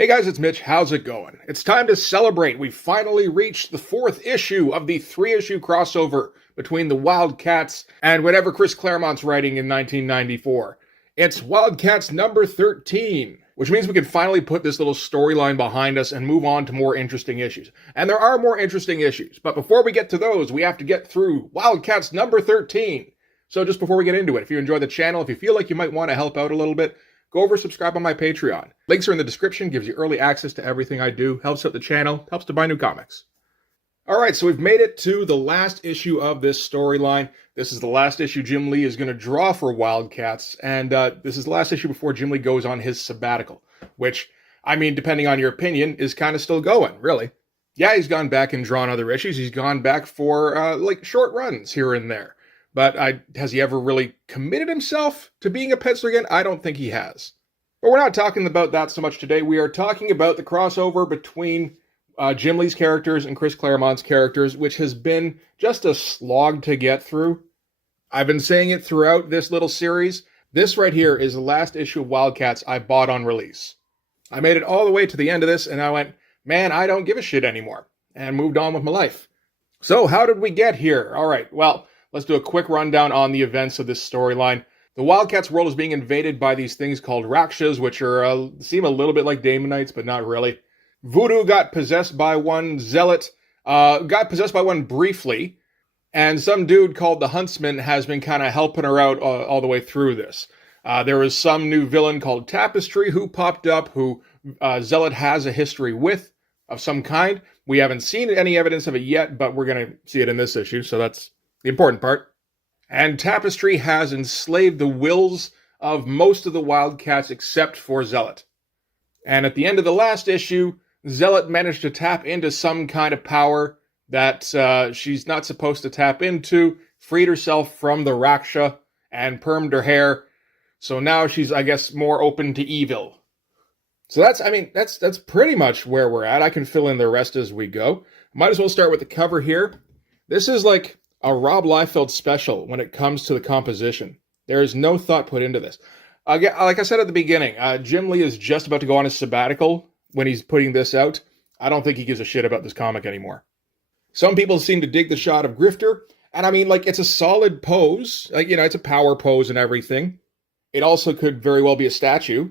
Hey guys, it's Mitch. How's it going? It's time to celebrate. We finally reached the 4th issue of the 3-issue crossover between the Wildcats and whatever Chris Claremont's writing in 1994. It's Wildcats number 13, which means we can finally put this little storyline behind us and move on to more interesting issues. And there are more interesting issues, but before we get to those, we have to get through Wildcats number 13. So just before we get into it, if you enjoy the channel, if you feel like you might want to help out a little bit, go over, subscribe on my Patreon. Links are in the description, gives you early access to everything I do, helps out the channel, helps to buy new comics. Alright, so we've made it to the last issue of this storyline. This is the last issue Jim Lee is going to draw for Wildcats, and this is the last issue before Jim Lee goes on his sabbatical, which, I mean, depending on your opinion, is kind of still going, really. Yeah, he's gone back and drawn other issues. He's gone back for, short runs here and there. But has he ever really committed himself to being a penciler again? I don't think he has. But we're not talking about that so much today. We are talking about the crossover between Jim Lee's characters and Chris Claremont's characters, which has been just a slog to get through. I've been saying it throughout this little series. This right here is the last issue of Wildcats I bought on release. I made it all the way to the end of this, and I went, man, I don't give a shit anymore, and moved on with my life. So how did we get here? All right, well, let's do a quick rundown on the events of this storyline. The Wildcats world is being invaded by these things called Rakshas, which are seem a little bit like Daemonites, but not really. Voodoo got possessed by one zealot, got possessed by one briefly, and some dude called the Huntsman has been kind of helping her out all the way through this. There was some new villain called Tapestry who popped up, who Zealot has a history with of some kind. We haven't seen any evidence of it yet, but we're going to see it in this issue, so that's the important part. And Tapestry has enslaved the wills of most of the Wildcats except for Zealot. And at the end of the last issue, Zealot managed to tap into some kind of power that she's not supposed to tap into, freed herself from the Raksha, and permed her hair. So now she's, I guess, more open to evil. So that's pretty much where we're at. I can fill in the rest as we go. Might as well start with the cover here. This is like a Rob Liefeld special when it comes to the composition. There is no thought put into this. Again, like I said at the beginning, Jim Lee is just about to go on his sabbatical when he's putting this out. I don't think he gives a shit about this comic anymore. Some people seem to dig the shot of Grifter, and I mean, like, it's a solid pose. Like, you know, it's a power pose and everything. It also could very well be a statue.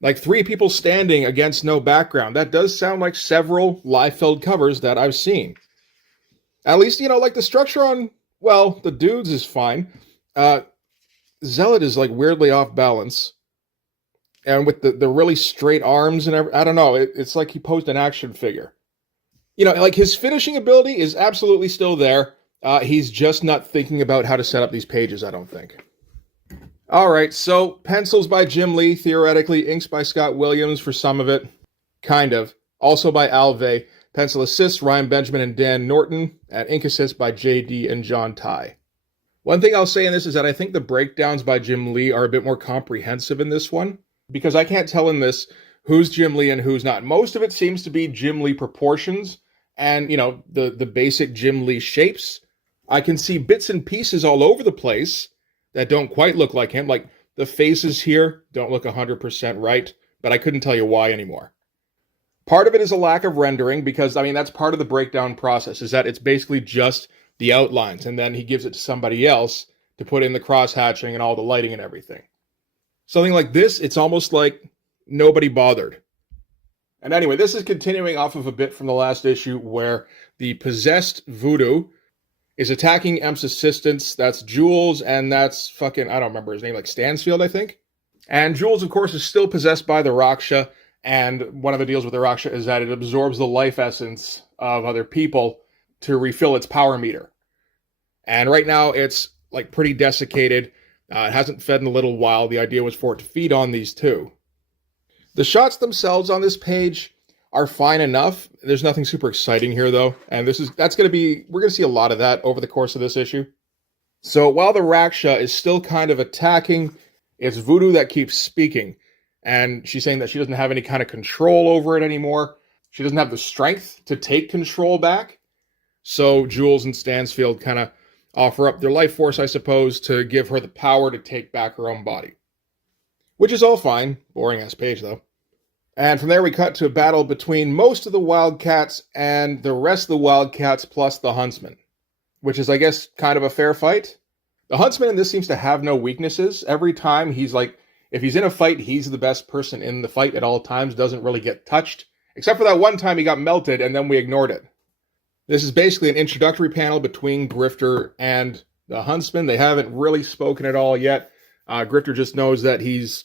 Like, 3 people standing against no background. That does sound like several Liefeld covers that I've seen. At least, you know, like the structure on, well, the dudes is fine. Zealot is like weirdly off balance. And with the really straight arms and everything, I don't know, it's like he posed an action figure. You know, like his finishing ability is absolutely still there. He's just not thinking about how to set up these pages, I don't think. All right, so pencils by Jim Lee, theoretically. Inks by Scott Williams for some of it. Kind of. Also by Alve. Pencil assists, Ryan Benjamin and Dan Norton, and ink assists by JD and John Ty. One thing I'll say in this is that I think the breakdowns by Jim Lee are a bit more comprehensive in this one, because I can't tell in this who's Jim Lee and who's not. Most of it seems to be Jim Lee proportions and, you know, the basic Jim Lee shapes. I can see bits and pieces all over the place that don't quite look like him. Like, the faces here don't look 100% right, but I couldn't tell you why anymore. Part of it is a lack of rendering because, I mean, that's part of the breakdown process, is that it's basically just the outlines, and then he gives it to somebody else to put in the cross-hatching and all the lighting and everything. Something like this, it's almost like nobody bothered. And anyway, this is continuing off of a bit from the last issue where the possessed Voodoo is attacking Emp's assistants. That's Jules, and that's fucking, I don't remember his name, like Stansfield, I think? And Jules, of course, is still possessed by the Raksha. And one of the deals with the Raksha is that it absorbs the life essence of other people to refill its power meter. And right now it's like pretty desiccated. It hasn't fed in a little while. The idea was for it to feed on these two. The shots themselves on this page are fine enough. There's nothing super exciting here though. And we're going to see a lot of that over the course of this issue. So while the Raksha is still kind of attacking, it's Voodoo that keeps speaking. And she's saying that she doesn't have any kind of control over it anymore. She doesn't have the strength to take control back. So Jules and Stansfield kind of offer up their life force, I suppose, to give her the power to take back her own body. Which is all fine. Boring-ass page, though. And from there we cut to a battle between most of the Wildcats and the rest of the Wildcats plus the Huntsman, which is, I guess, kind of a fair fight. The Huntsman in this seems to have no weaknesses. Every time he's like, if he's in a fight, he's the best person in the fight at all times, doesn't really get touched. Except for that one time he got melted and then we ignored it. This is basically an introductory panel between Grifter and the Huntsman. They haven't really spoken at all yet. Grifter just knows that he's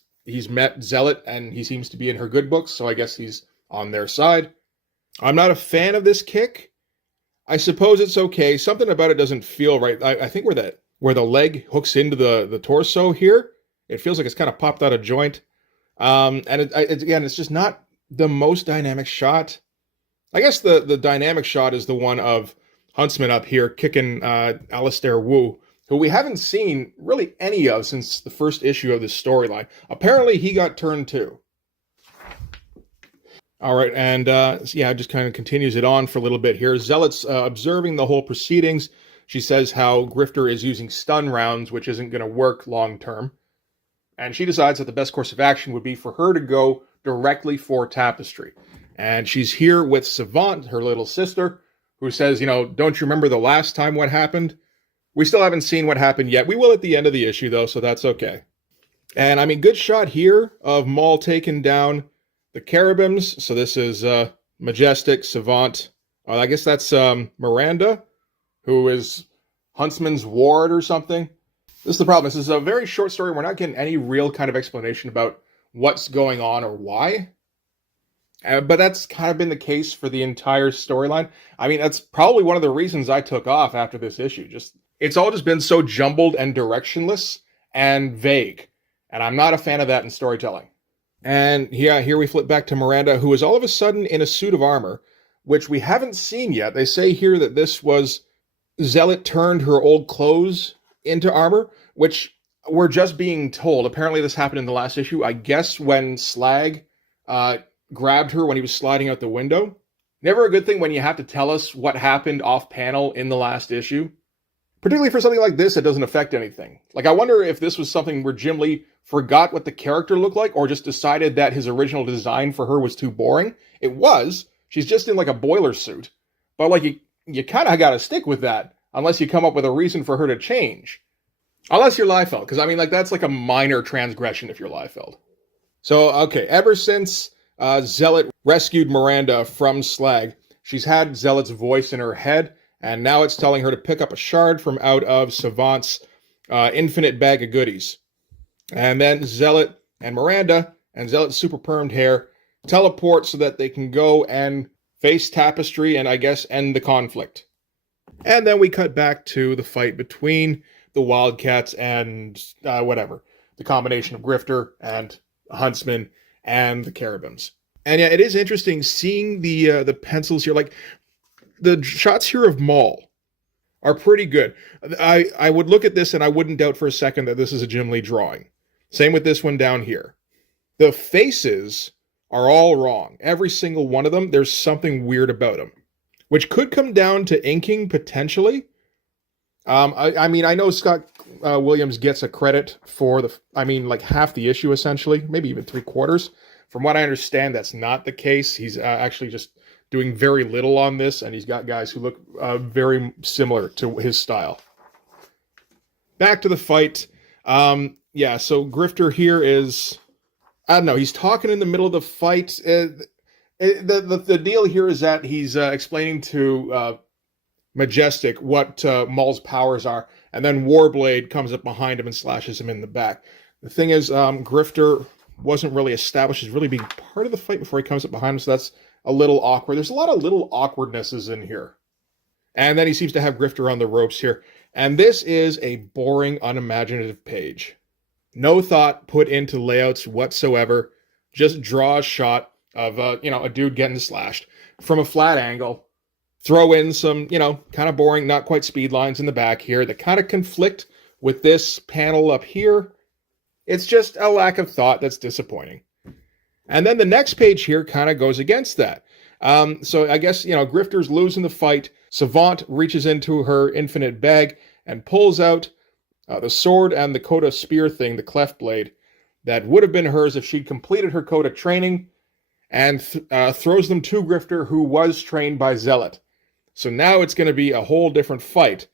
met Zealot and he seems to be in her good books, so I guess he's on their side. I'm not a fan of this kick. I suppose it's okay. Something about it doesn't feel right. I think where the leg hooks into the torso here, it feels like it's kind of popped out of joint. It's just not the most dynamic shot. I guess the dynamic shot is the one of Huntsman up here kicking Alistair Wu, who we haven't seen really any of since the first issue of this storyline. Apparently he got turned too. All right, and just kind of continues it on for a little bit here. Zealot's observing the whole proceedings. She says how Grifter is using stun rounds, which isn't going to work long term. And she decides that the best course of action would be for her to go directly for Tapestry. And she's here with Savant, her little sister, who says, don't you remember the last time what happened? We still haven't seen what happened yet. We will at the end of the issue, though, so that's okay. And, good shot here of Maul taking down the Cherubims. So this is Majestic, Savant. I guess that's Miranda, who is Huntsman's ward or something. This is the problem. This is a very short story. We're not getting any real kind of explanation about what's going on or why. But that's kind of been the case for the entire storyline. That's probably one of the reasons I took off after this issue. It's all just been so jumbled and directionless and vague. And I'm not a fan of that in storytelling. And here we flip back to Miranda, who is all of a sudden in a suit of armor, which we haven't seen yet. They say here that this was Zealot turned her old clothes into armor, which we're just being told. Apparently this happened in the last issue. I guess when Slag grabbed her when he was sliding out the window. Never a good thing when you have to tell us what happened off panel in the last issue. Particularly for something like this that doesn't affect anything. I wonder if this was something where Jim Lee forgot what the character looked like or just decided that his original design for her was too boring. It was. She's just in a boiler suit. But you kind of got to stick with that unless you come up with a reason for her to change. Unless you're Liefeld, because that's a minor transgression if you're Liefeld. So, okay, ever since Zealot rescued Miranda from Slag, she's had Zealot's voice in her head, and now it's telling her to pick up a shard from out of Savant's infinite bag of goodies. And then Zealot and Miranda, and Zealot's super permed hair, teleport so that they can go and face Tapestry and, I guess, end the conflict. And then we cut back to the fight between the Wildcats and the combination of Grifter and Huntsman and the Cherubims. And it is interesting seeing the pencils here. The shots here of Maul are pretty good. I would look at this and I wouldn't doubt for a second that this is a Jim Lee drawing. Same with this one down here. The faces are all wrong. Every single one of them, there's something weird about them, which could come down to inking potentially. I know Scott Williams gets a credit for half the issue essentially, maybe even 3/4. From what I understand, that's not the case. He's actually just doing very little on this, and he's got guys who look very similar to his style. Back to the fight. So Grifter here is, I don't know, he's talking in the middle of the fight. The deal here is that he's explaining to Majestic what Maul's powers are, and then Warblade comes up behind him and slashes him in the back. The thing is, Grifter wasn't really established as really being part of the fight before he comes up behind him, so that's a little awkward. There's a lot of little awkwardnesses in here. And then he seems to have Grifter on the ropes here. And this is a boring, unimaginative page. No thought put into layouts whatsoever. Just draw a shot of a dude getting slashed from a flat angle. Throw in some, kind of boring, not quite speed lines in the back here that kind of conflict with this panel up here. It's just a lack of thought that's disappointing. And then the next page here kind of goes against that. So I guess, Grifter's losing the fight. Savant reaches into her infinite bag and pulls out the sword and the Coda spear thing, the cleft blade, that would have been hers if she'd completed her Coda training. and throws them to Grifter, who was trained by Zealot. So now it's going to be a whole different fight,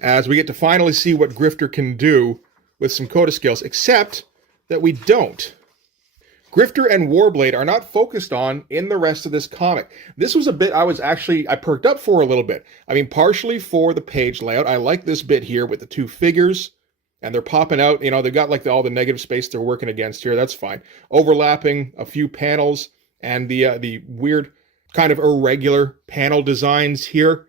as we get to finally see what Grifter can do with some Coda skills, except that we don't. Grifter and Warblade are not focused on in the rest of this comic. This was a bit I perked up for a little bit. I mean, partially for the page layout. I like this bit here with the two figures, and they're popping out. You know, they've got like all the negative space they're working against here. That's fine. Overlapping a few panels, and the weird kind of irregular panel designs here.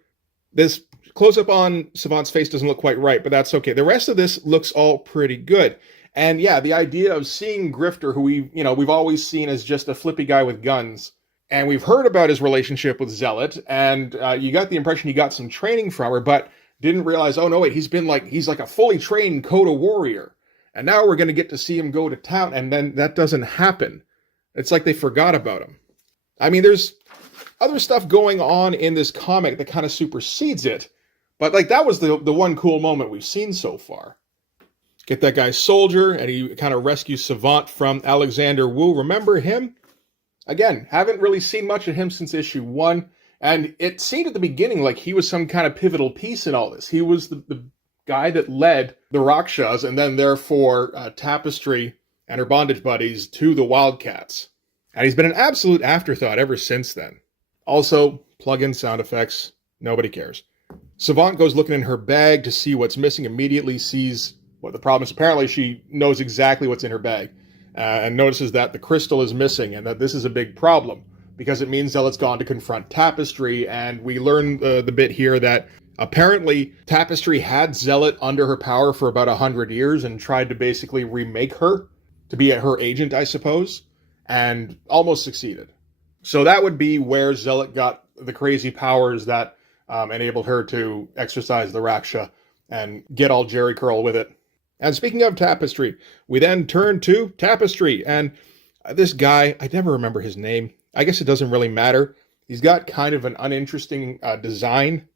This close-up on Savant's face doesn't look quite right, but that's okay. The rest of this looks all pretty good. And yeah, the idea of seeing Grifter, who we've always seen as just a flippy guy with guns, and we've heard about his relationship with Zealot, and you got the impression he got some training from her, but didn't realize, oh no, wait, he's like a fully trained Coda warrior. And now we're going to get to see him go to town, and then that doesn't happen. It's like they forgot about him. I mean, there's other stuff going on in this comic that kind of supersedes it, but like that was the one cool moment we've seen so far. Get that guy Soldier, and he kind of rescues Savant from Alexander Wu. Remember him? Again, haven't really seen much of him since issue 1, and it seemed at the beginning like he was some kind of pivotal piece in all this. He was the guy that led the Rakshas, and then therefore Tapestry and her bondage buddies to the Wildcats. And he's been an absolute afterthought ever since then. Also, plug in sound effects. Nobody cares. Savant goes looking in her bag to see what's missing, immediately sees what the problem is. Apparently, she knows exactly what's in her bag, and notices that the crystal is missing, and that this is a big problem, because it means Zealot's gone to confront Tapestry, and we learn the bit here that apparently Tapestry had Zealot under her power for about 100 years, and tried to basically remake her to be her agent, I suppose, and almost succeeded. So that would be where Zealot got the crazy powers that enabled her to exercise the Raksha and get all Jerry Curl with it. And speaking of Tapestry, we then turn to Tapestry, and this guy, I never remember his name. I guess it doesn't really matter. He's got kind of an uninteresting design,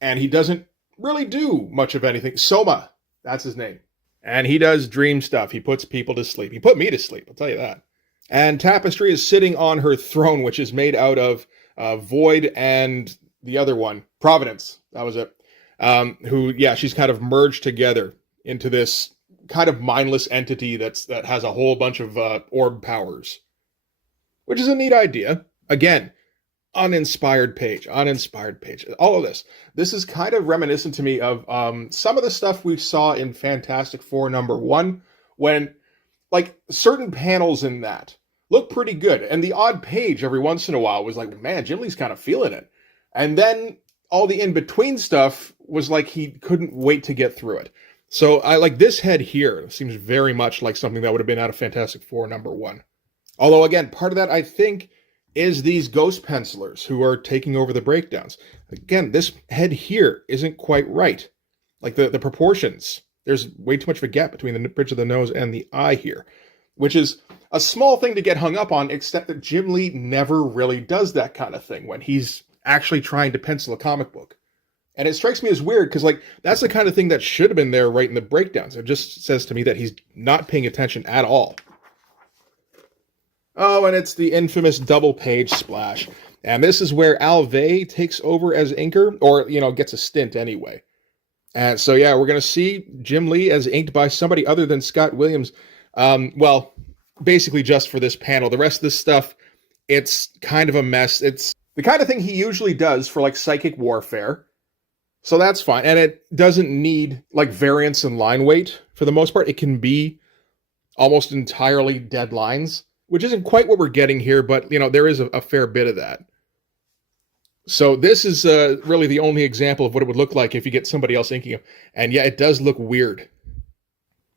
and he doesn't really do much of anything. Soma, that's his name. And he does dream stuff. He puts people to sleep. He put me to sleep, I'll tell you that. And Tapestry is sitting on her throne, which is made out of Void and the other one, Providence. That was it. She's kind of merged together into this kind of mindless entity that has a whole bunch of orb powers, which is a neat idea. Again, uninspired page. All of this. This is kind of reminiscent to me of some of the stuff we saw in Fantastic Four #1, when like certain panels in that look pretty good, and the odd page every once in a while was like, man, Jim Lee's kind of feeling it. And then all the in-between stuff was like he couldn't wait to get through it. So I like this head here. It seems very much like something that would have been out of Fantastic Four #1. Although, again, part of that, I think, is these ghost pencilers who are taking over the breakdowns. Again, this head here isn't quite right. Like the proportions. There's way too much of a gap between the bridge of the nose and the eye here, which is a small thing to get hung up on, except that Jim Lee never really does that kind of thing when he's actually trying to pencil a comic book. And it strikes me as weird because, like, that's the kind of thing that should have been there right in the breakdowns. It just says to me that he's not paying attention at all. Oh, and it's the infamous double page splash. And this is where Alvey takes over as inker, or, gets a stint anyway. And so, yeah, we're going to see Jim Lee as inked by somebody other than Scott Williams. Basically just for this panel. The rest of this stuff, it's kind of a mess. It's the kind of thing he usually does for, like, psychic warfare. So that's fine. And it doesn't need like variance in line weight for the most part. It can be almost entirely dead lines, which isn't quite what we're getting here, but there is a fair bit of that. So this is really the only example of what it would look like if you get somebody else inking him. And yeah, it does look weird.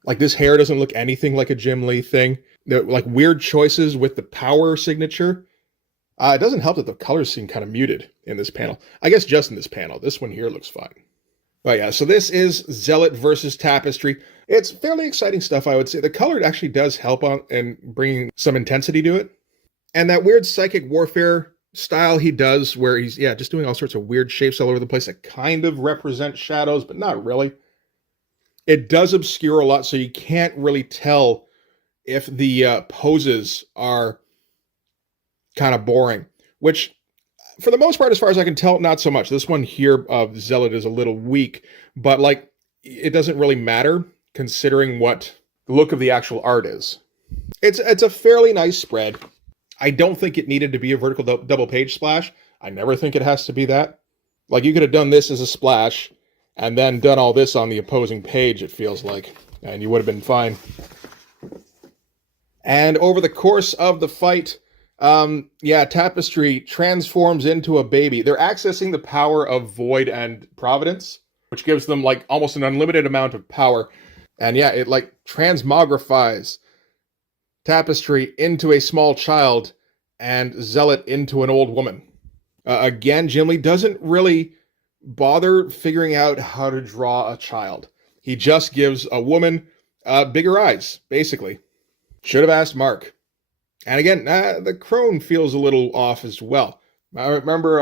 Like this hair doesn't look anything like a Jim Lee thing. They're like weird choices with the power signature. It doesn't help that the colors seem kind of muted in this panel. I guess just in this panel. This one here looks fine. But yeah, so this is Zealot versus Tapestry. It's fairly exciting stuff, I would say. The color actually does help on and bringing some intensity to it. And that weird psychic warfare style he does where he's, just doing all sorts of weird shapes all over the place that kind of represent shadows, but not really. It does obscure a lot, so you can't really tell if the poses are kind of boring, which for the most part, as far as I can tell, not so much. This one here of Zealot is a little weak, but like it doesn't really matter considering what the look of the actual art is. It's a fairly nice spread. I don't think it needed to be a vertical double page splash. I never think it has to be that. Like you could have done this as a splash and then done all this on the opposing page, it feels like, and you would have been fine. And over the course of the fight, Tapestry transforms into a baby. They're accessing the power of Void and Providence, which gives them like almost an unlimited amount of power. And yeah, it like transmogrifies Tapestry into a small child and Zealot into an old woman. Again, Jim Lee doesn't really bother figuring out how to draw a child. He just gives a woman bigger eyes, basically. Should have asked Mark. And again, the crone feels a little off as well. I remember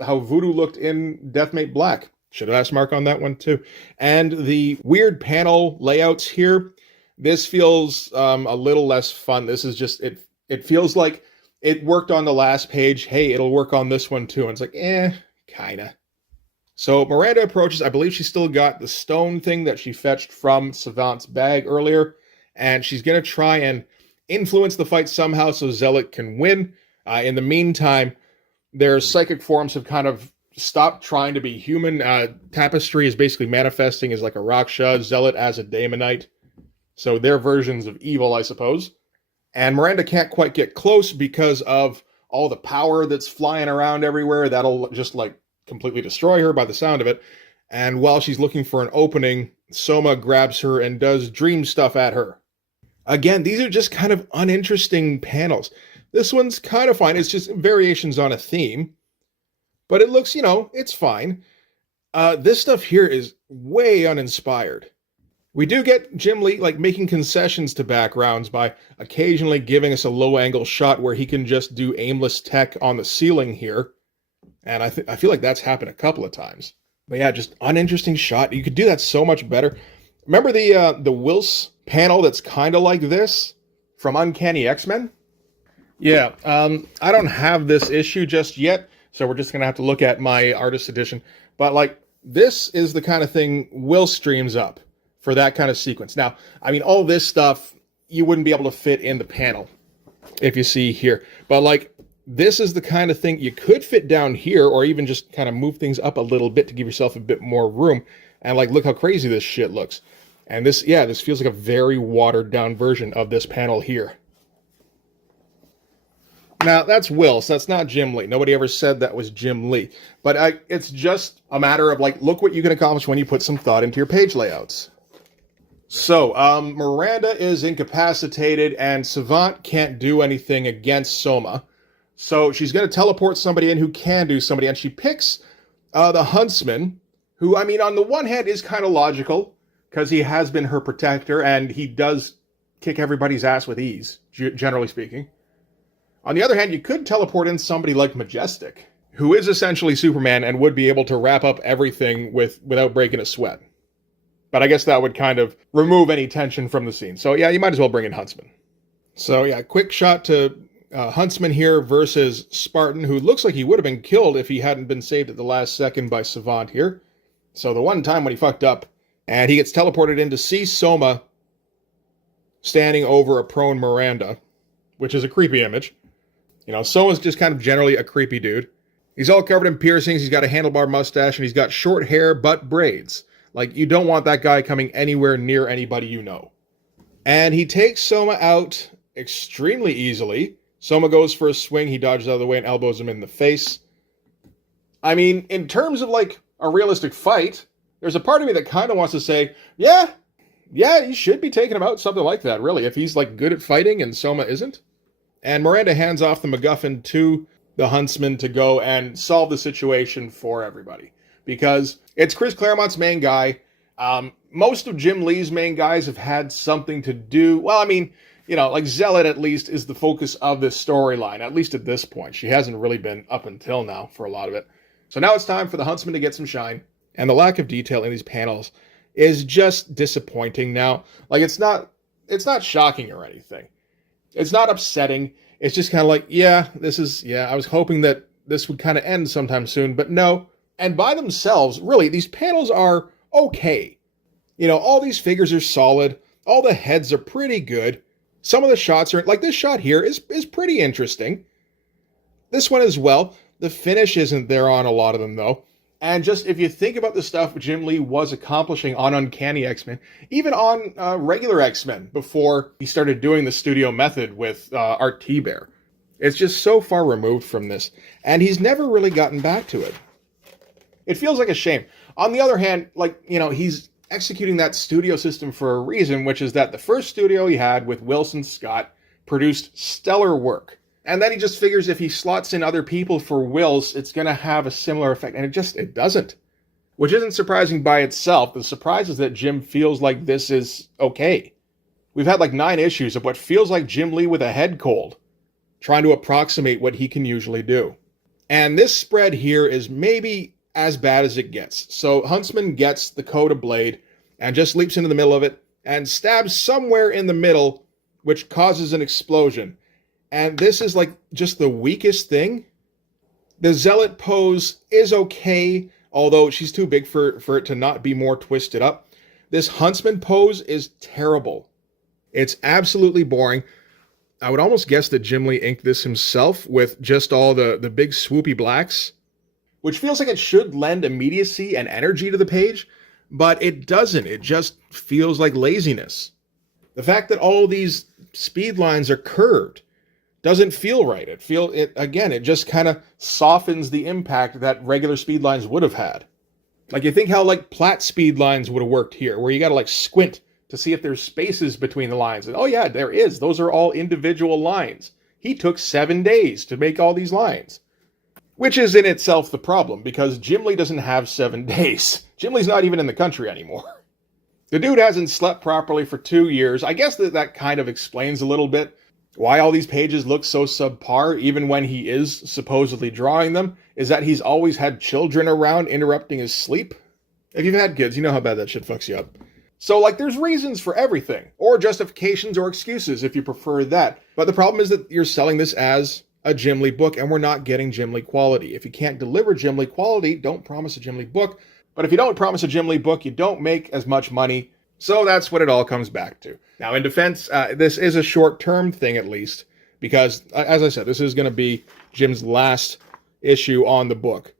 how Voodoo looked in Deathmate Black. Should have asked Mark on that one too. And the weird panel layouts here, this feels a little less fun. This is just, it feels like it worked on the last page. Hey, it'll work on this one too. And it's like, kinda. So Miranda approaches. I believe she's still got the stone thing that she fetched from Savant's bag earlier. And she's going to try and influence the fight somehow so Zealot can win. In the meantime, their psychic forms have kind of stopped trying to be human. Tapestry is basically manifesting as like a Raksha, Zealot as a Daemonite. So they're versions of evil, I suppose. And Miranda can't quite get close because of all the power that's flying around everywhere. That'll just like completely destroy her by the sound of it. And while she's looking for an opening, Soma grabs her and does dream stuff at her. Again, these are just kind of uninteresting panels. This one's kind of fine. It's just variations on a theme. But it looks, it's fine. This stuff here is way uninspired. We do get Jim Lee like making concessions to backgrounds by occasionally giving us a low-angle shot where he can just do aimless tech on the ceiling here. And I feel like that's happened a couple of times. But yeah, just uninteresting shot. You could do that so much better. Remember the Wills panel that's kind of like this from Uncanny X-Men? Yeah, I don't have this issue just yet, so we're just going to have to look at my artist edition. But like, this is the kind of thing Will streams up for that kind of sequence. Now, I mean, all this stuff, you wouldn't be able to fit in the panel, if you see here. But like, this is the kind of thing you could fit down here, or even just kind of move things up a little bit to give yourself a bit more room. And like, look how crazy this shit looks. And this feels like a very watered down version of this panel here. Now, that's Will, so that's not Jim Lee. Nobody ever said that was Jim Lee. But it's just a matter of like, look what you can accomplish when you put some thought into your page layouts. So, Miranda is incapacitated and Savant can't do anything against Soma. So she's going to teleport somebody in who can do somebody, and she picks the Huntsman, who, I mean, on the one hand is kind of logical, because he has been her protector, and he does kick everybody's ass with ease, generally speaking. On the other hand, you could teleport in somebody like Majestic, who is essentially Superman and would be able to wrap up everything without breaking a sweat. But I guess that would kind of remove any tension from the scene. So yeah, you might as well bring in Huntsman. So yeah, quick shot to Huntsman here versus Spartan, who looks like he would have been killed if he hadn't been saved at the last second by Savant here. So the one time when he fucked up, and he gets teleported in to see Soma standing over a prone Miranda, which is a creepy image. Soma's just kind of generally a creepy dude. He's all covered in piercings, he's got a handlebar mustache, and he's got short hair but braids. Like, you don't want that guy coming anywhere near anybody you know. And he takes Soma out extremely easily. Soma goes for a swing, he dodges out of the way and elbows him in the face. I mean, in terms of, like, a realistic fight, there's a part of me that kind of wants to say, yeah, you should be taking him out, something like that, really, if he's, like, good at fighting and Soma isn't. And Miranda hands off the MacGuffin to the Huntsman to go and solve the situation for everybody. Because it's Chris Claremont's main guy. Most of Jim Lee's main guys have had something to do. Well, I mean, like Zealot at least is the focus of this storyline, at least at this point. She hasn't really been up until now for a lot of it. So now it's time for the Huntsman to get some shine. And the lack of detail in these panels is just disappointing now. Like, it's not shocking or anything. It's not upsetting. It's just kind of like, I was hoping that this would kind of end sometime soon, but no. And by themselves, really, these panels are okay. All these figures are solid. All the heads are pretty good. Some of the shots are, like this shot here is pretty interesting. This one as well. The finish isn't there on a lot of them, though. And just, if you think about the stuff Jim Lee was accomplishing on Uncanny X-Men, even on regular X-Men, before he started doing the studio method with Art T-Bear, it's just so far removed from this. And he's never really gotten back to it. It feels like a shame. On the other hand, he's executing that studio system for a reason, which is that the first studio he had with Wilson Scott produced stellar work. And then he just figures if he slots in other people for Wills, it's going to have a similar effect. And it doesn't. Which isn't surprising by itself. The surprise is that Jim feels like this is okay. We've had 9 issues of what feels like Jim Lee with a head cold, trying to approximate what he can usually do. And this spread here is maybe as bad as it gets. So Huntsman gets the Coda blade and just leaps into the middle of it and stabs somewhere in the middle, which causes an explosion. And this is just the weakest thing. The Zealot pose is okay, although she's too big for it to not be more twisted up. This Huntsman pose is terrible. It's absolutely boring. I would almost guess that Jim Lee inked this himself with just all the big swoopy blacks, which feels like it should lend immediacy and energy to the page, but it doesn't. It just feels like laziness. The fact that all these speed lines are curved doesn't feel right. It just kind of softens the impact that regular speed lines would have had. You think how Platt speed lines would have worked here, where you got to squint to see if there's spaces between the lines. And oh yeah, there is. Those are all individual lines. He took 7 days to make all these lines. Which is in itself the problem, because Jim Lee doesn't have 7 days. Jim Lee's not even in the country anymore. The dude hasn't slept properly for 2 years. I guess that kind of explains a little bit why all these pages look so subpar, even when he is supposedly drawing them, is that he's always had children around interrupting his sleep. If you've had kids, you know how bad that shit fucks you up. So, there's reasons for everything, or justifications or excuses if you prefer that. But the problem is that you're selling this as a Jim Lee book, and we're not getting Jim Lee quality. If you can't deliver Jim Lee quality, don't promise a Jim Lee book. But if you don't promise a Jim Lee book, you don't make as much money. So that's what it all comes back to. Now, in defense, this is a short-term thing, at least, because, as I said, this is going to be Jim's last issue on the book.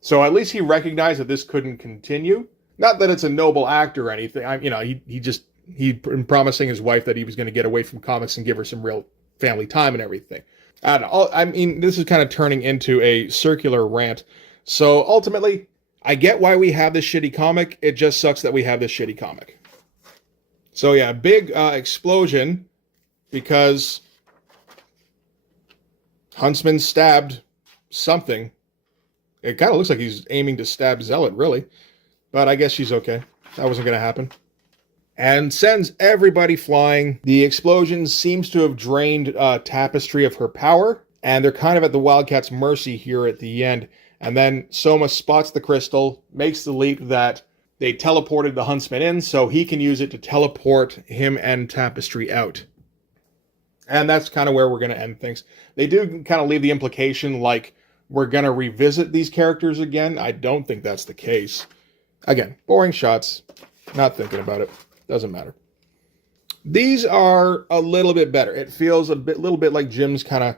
So at least he recognized that this couldn't continue. Not that it's a noble act or anything. He'd been promising his wife that he was going to get away from comics and give her some real family time and everything. I don't know. This is kind of turning into a circular rant. So ultimately, I get why we have this shitty comic. It just sucks that we have this shitty comic. So yeah, big explosion because Huntsman stabbed something. It kind of looks like he's aiming to stab Zealot, really. But I guess she's okay. That wasn't going to happen. And sends everybody flying. The explosion seems to have drained Tapestry of her power. And they're kind of at the Wildcats' mercy here at the end. And then Soma spots the crystal, makes the leap that they teleported the Huntsman in, so he can use it to teleport him and Tapestry out. And that's kind of where we're going to end things. They do kind of leave the implication we're going to revisit these characters again. I don't think that's the case. Again, boring shots. Not thinking about it. Doesn't matter. These are a little bit better. It feels little bit like Jim's kind of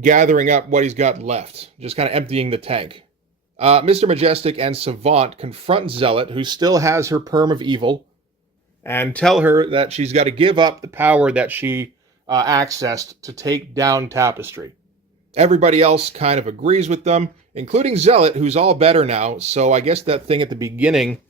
gathering up what he's got left. Just kind of emptying the tank. Mr. Majestic and Savant confront Zealot, who still has her perm of evil, and tell her that she's got to give up the power that she accessed to take down Tapestry. Everybody else kind of agrees with them, including Zealot, who's all better now. So I guess that thing at the beginning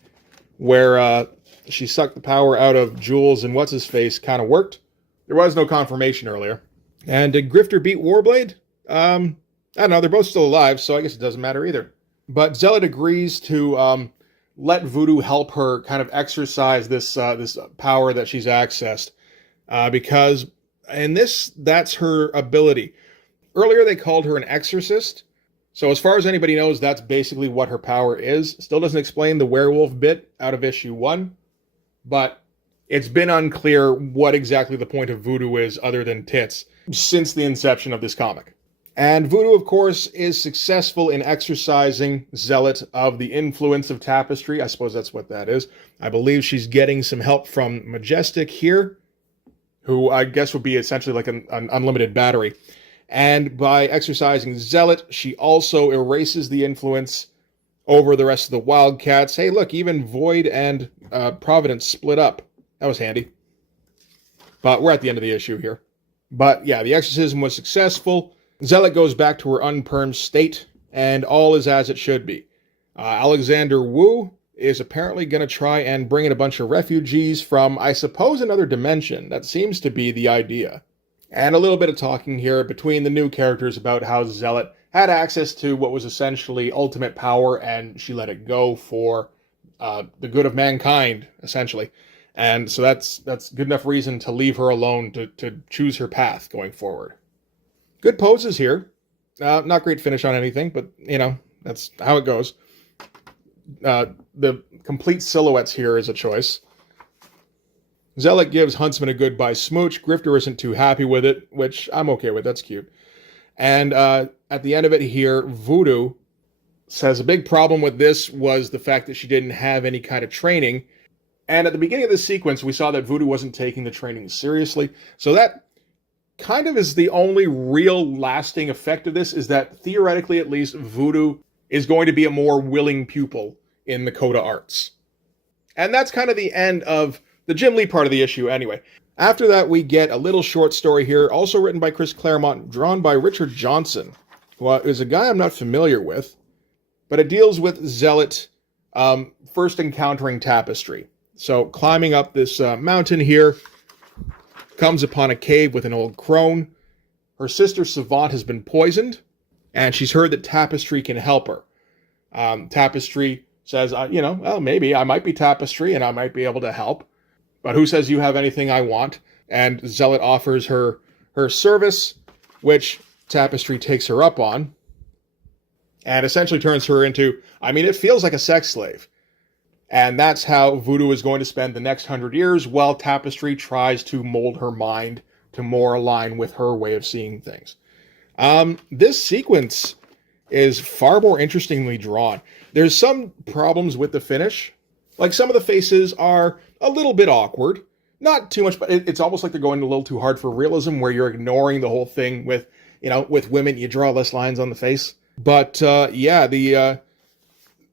where she sucked the power out of Jules and what's-his-face kind of worked. There was no confirmation earlier. And did Grifter beat Warblade? I don't know. They're both still alive, so I guess it doesn't matter either. But Zealot agrees to let Voodoo help her kind of exercise this power that she's accessed. Because in this, that's her ability. Earlier, they called her an exorcist. So as far as anybody knows, that's basically what her power is. Still doesn't explain the werewolf bit out of issue 1. But it's been unclear what exactly the point of Voodoo is other than tits. since the inception of this comic. And Voodoo, of course, is successful in exorcising Zealot of the influence of Tapestry. I suppose that's what that is. I believe she's getting some help from Majestic here, who I guess would be essentially like an unlimited battery. And by exorcising Zealot, she also erases the influence over the rest of the Wildcats. Hey, look, even Void and Providence split up. That was handy. But we're at the end of the issue here. But yeah, the exorcism was successful. Zealot goes back to her unpermed state, and all is as it should be. Alexander Wu is apparently going to try and bring in a bunch of refugees from, I suppose, another dimension. That seems to be the idea. And a little bit of talking here between the new characters about how Zealot had access to what was essentially ultimate power, and she let it go for the good of mankind, essentially. And so that's good enough reason to leave her alone to choose her path going forward. Good poses here. Not great finish on anything, but, you know, that's how it goes. The complete silhouettes here is a choice. Zealot gives Huntsman a goodbye smooch. Grifter isn't too happy with it, which I'm okay with. That's cute. And at the end of it here, Voodoo says a big problem with this was the fact that she didn't have any kind of training. And at the beginning of this sequence, we saw that Voodoo wasn't taking the training seriously. So that kind of is the only real lasting effect of this, is that theoretically at least Voodoo is going to be a more willing pupil in the Coda Arts. And that's kind of the end of the Jim Lee part of the issue anyway. After that, we get a little short story here, also written by Chris Claremont, drawn by Richard Johnson, who is a guy I'm not familiar with, but it deals with Zealot first encountering Tapestry. So climbing up this mountain here, comes upon a cave with an old crone. Her sister Savant has been poisoned, and she's heard that Tapestry can help her. Tapestry says, well, maybe I might be Tapestry and I might be able to help, but who says you have anything I want? And Zealot offers her service, which Tapestry takes her up on, and essentially turns her into, it feels like a sex slave. And that's how Voodoo is going to spend the next 100 years, while Tapestry tries to mold her mind to more align with her way of seeing things. This sequence is far more interestingly drawn. There's some problems with the finish. Like, some of the faces are a little bit awkward. Not too much, but it's almost like they're going a little too hard for realism, where you're ignoring the whole thing with, with women, you draw less lines on the face. But,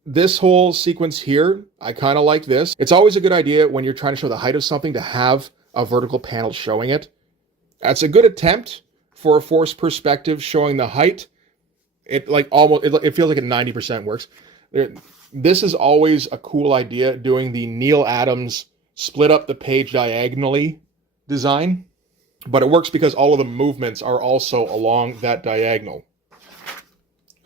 this whole sequence here, I kind of like this. It's always a good idea when you're trying to show the height of something to have a vertical panel showing it. That's a good attempt for a forced perspective showing the height. It feels like it 90% works. This is always a cool idea, doing the Neil Adams split up the page diagonally design. But it works because all of the movements are also along that diagonal.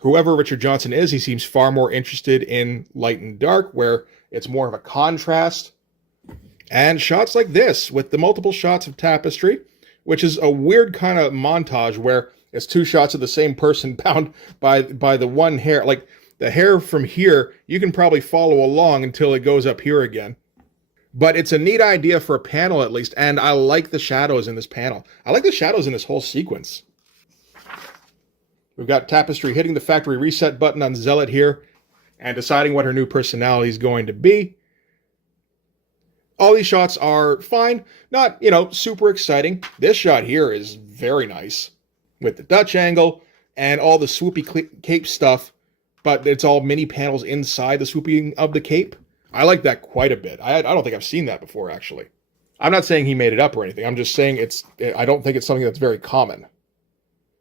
Whoever Richard Johnson is, he seems far more interested in light and dark, where it's more of a contrast. And shots like this, with the multiple shots of Tapestry, which is a weird kind of montage where it's two shots of the same person bound by the one hair. Like, the hair from here, you can probably follow along until it goes up here again. But it's a neat idea for a panel, at least, and I like the shadows in this panel. I like the shadows in this whole sequence. We've got Tapestry hitting the factory reset button on Zealot here and deciding what her new personality is going to be. All these shots are fine. Not, super exciting. This shot here is very nice with the Dutch angle and all the swoopy cape stuff, but it's all mini panels inside the swooping of the cape. I like that quite a bit. I don't think I've seen that before, actually. I'm not saying he made it up or anything. I'm just saying I don't think it's something that's very common.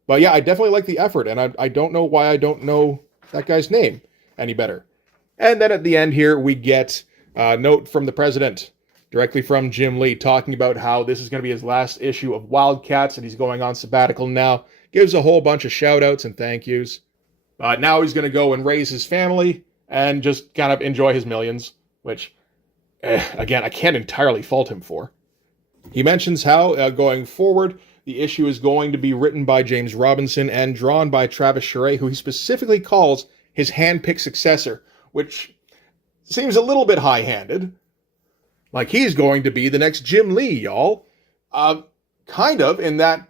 But yeah, I definitely like the effort, and I don't know why I don't know that guy's name any better. And then at the end here, we get a note from the president, directly from Jim Lee, talking about how this is going to be his last issue of Wildcats, and he's going on sabbatical now. Gives a whole bunch of shout-outs and thank yous. Now he's going to go and raise his family and just kind of enjoy his millions, which, again, I can't entirely fault him for. He mentions how, going forward, the issue is going to be written by James Robinson and drawn by Travis Charest, who he specifically calls his hand-picked successor, which seems a little bit high-handed. Like, he's going to be the next Jim Lee, y'all. Kind of, in that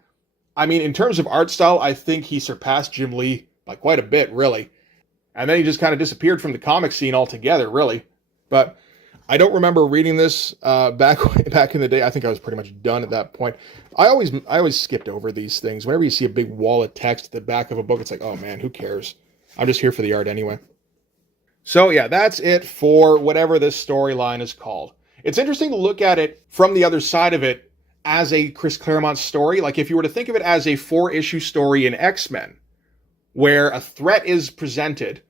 I mean, in terms of art style, I think he surpassed Jim Lee by quite a bit, really. And then he just kind of disappeared from the comic scene altogether, really. But I don't remember reading this back in the day. I think I was pretty much done at that point. I always skipped over these things. Whenever you see a big wall of text at the back of a book, it's like, oh man, who cares? I'm just here for the art anyway. So yeah, that's it for whatever this storyline is called. It's interesting to look at it from the other side of it as a Chris Claremont story. Like if you were to think of it as a 4-issue story in X-Men, where a threat is presented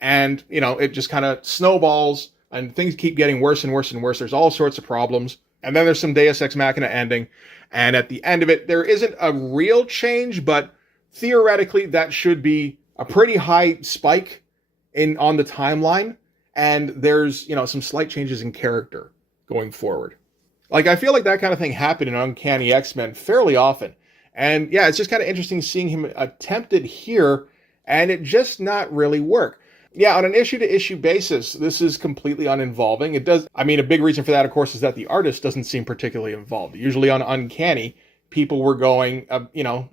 and, it just kind of snowballs and things keep getting worse and worse and worse. There's all sorts of problems. And then there's some Deus Ex Machina ending. And at the end of it, there isn't a real change, but theoretically that should be a pretty high spike on the timeline. And there's, some slight changes in character going forward. Like, I feel like that kind of thing happened in Uncanny X-Men fairly often. And yeah, it's just kind of interesting seeing him attempt it here and it just not really work. Yeah, on an issue-to-issue basis, this is completely uninvolving. It does. I mean, a big reason for that, of course, is that the artist doesn't seem particularly involved. Usually on Uncanny, people were going,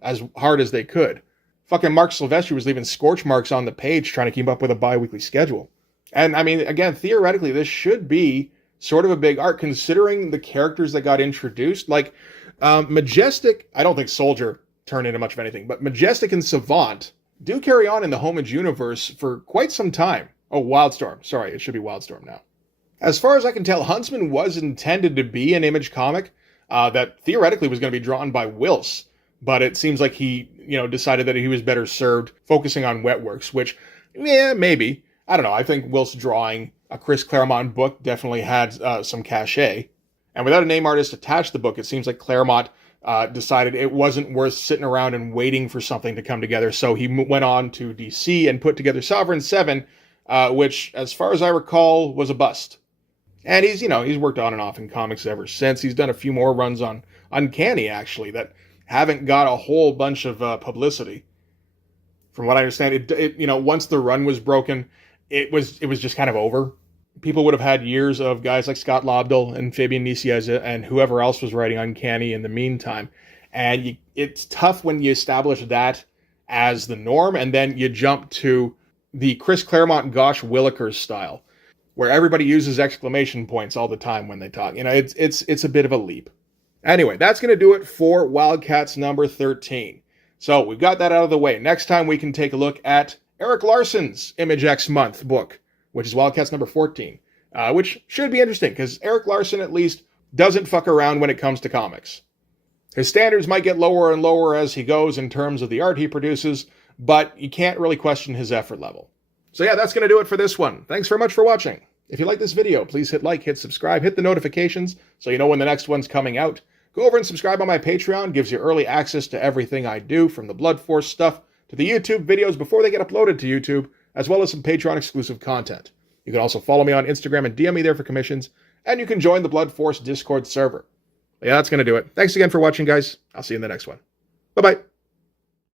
as hard as they could. Fucking Mark Silvestri was leaving scorch marks on the page trying to keep up with a bi-weekly schedule. And I mean, again, theoretically, this should be sort of a big arc considering the characters that got introduced. Like, Majestic, I don't think Soldier turned into much of anything, but Majestic and Savant do carry on in the Homage universe for quite some time. Oh, Wildstorm. Sorry, it should be Wildstorm now. As far as I can tell, Huntsman was intended to be an Image comic that theoretically was going to be drawn by Whilce, but it seems like he, decided that he was better served focusing on Wetworks, which, yeah, maybe. I don't know. I think Whilce drawing a Chris Claremont book definitely had some cachet. And without a name artist attached to the book, it seems like Claremont decided it wasn't worth sitting around and waiting for something to come together. So he went on to DC and put together Sovereign 7, which, as far as I recall, was a bust. And he's worked on and off in comics ever since. He's done a few more runs on Uncanny, actually, that haven't got a whole bunch of publicity. From what I understand, once the run was broken, it was just kind of over. People would have had years of guys like Scott Lobdell and Fabian Nicieza and whoever else was writing Uncanny in the meantime. And it's tough when you establish that as the norm, and then you jump to the Chris Claremont Gosh Willikers style, where everybody uses exclamation points all the time when they talk. It's a bit of a leap. Anyway, that's going to do it for Wildcats number 13. So we've got that out of the way. Next time we can take a look at Eric Larson's Image X Month book, which is Wildcats number 14, which should be interesting because Eric Larson at least doesn't fuck around when it comes to comics. His standards might get lower and lower as he goes in terms of the art he produces, but you can't really question his effort level. So yeah, that's going to do it for this one. Thanks very much for watching. If you like this video, please hit like, hit subscribe, hit the notifications so you know when the next one's coming out. Go over and subscribe on my Patreon. Gives you early access to everything I do, from the Blood Force stuff to the YouTube videos before they get uploaded to YouTube, as well as some Patreon exclusive content. You can also follow me on Instagram and DM me there for commissions, and you can join the Blood Force Discord server. Yeah, that's going to do it. Thanks again for watching, guys. I'll see you in the next one. Bye-bye.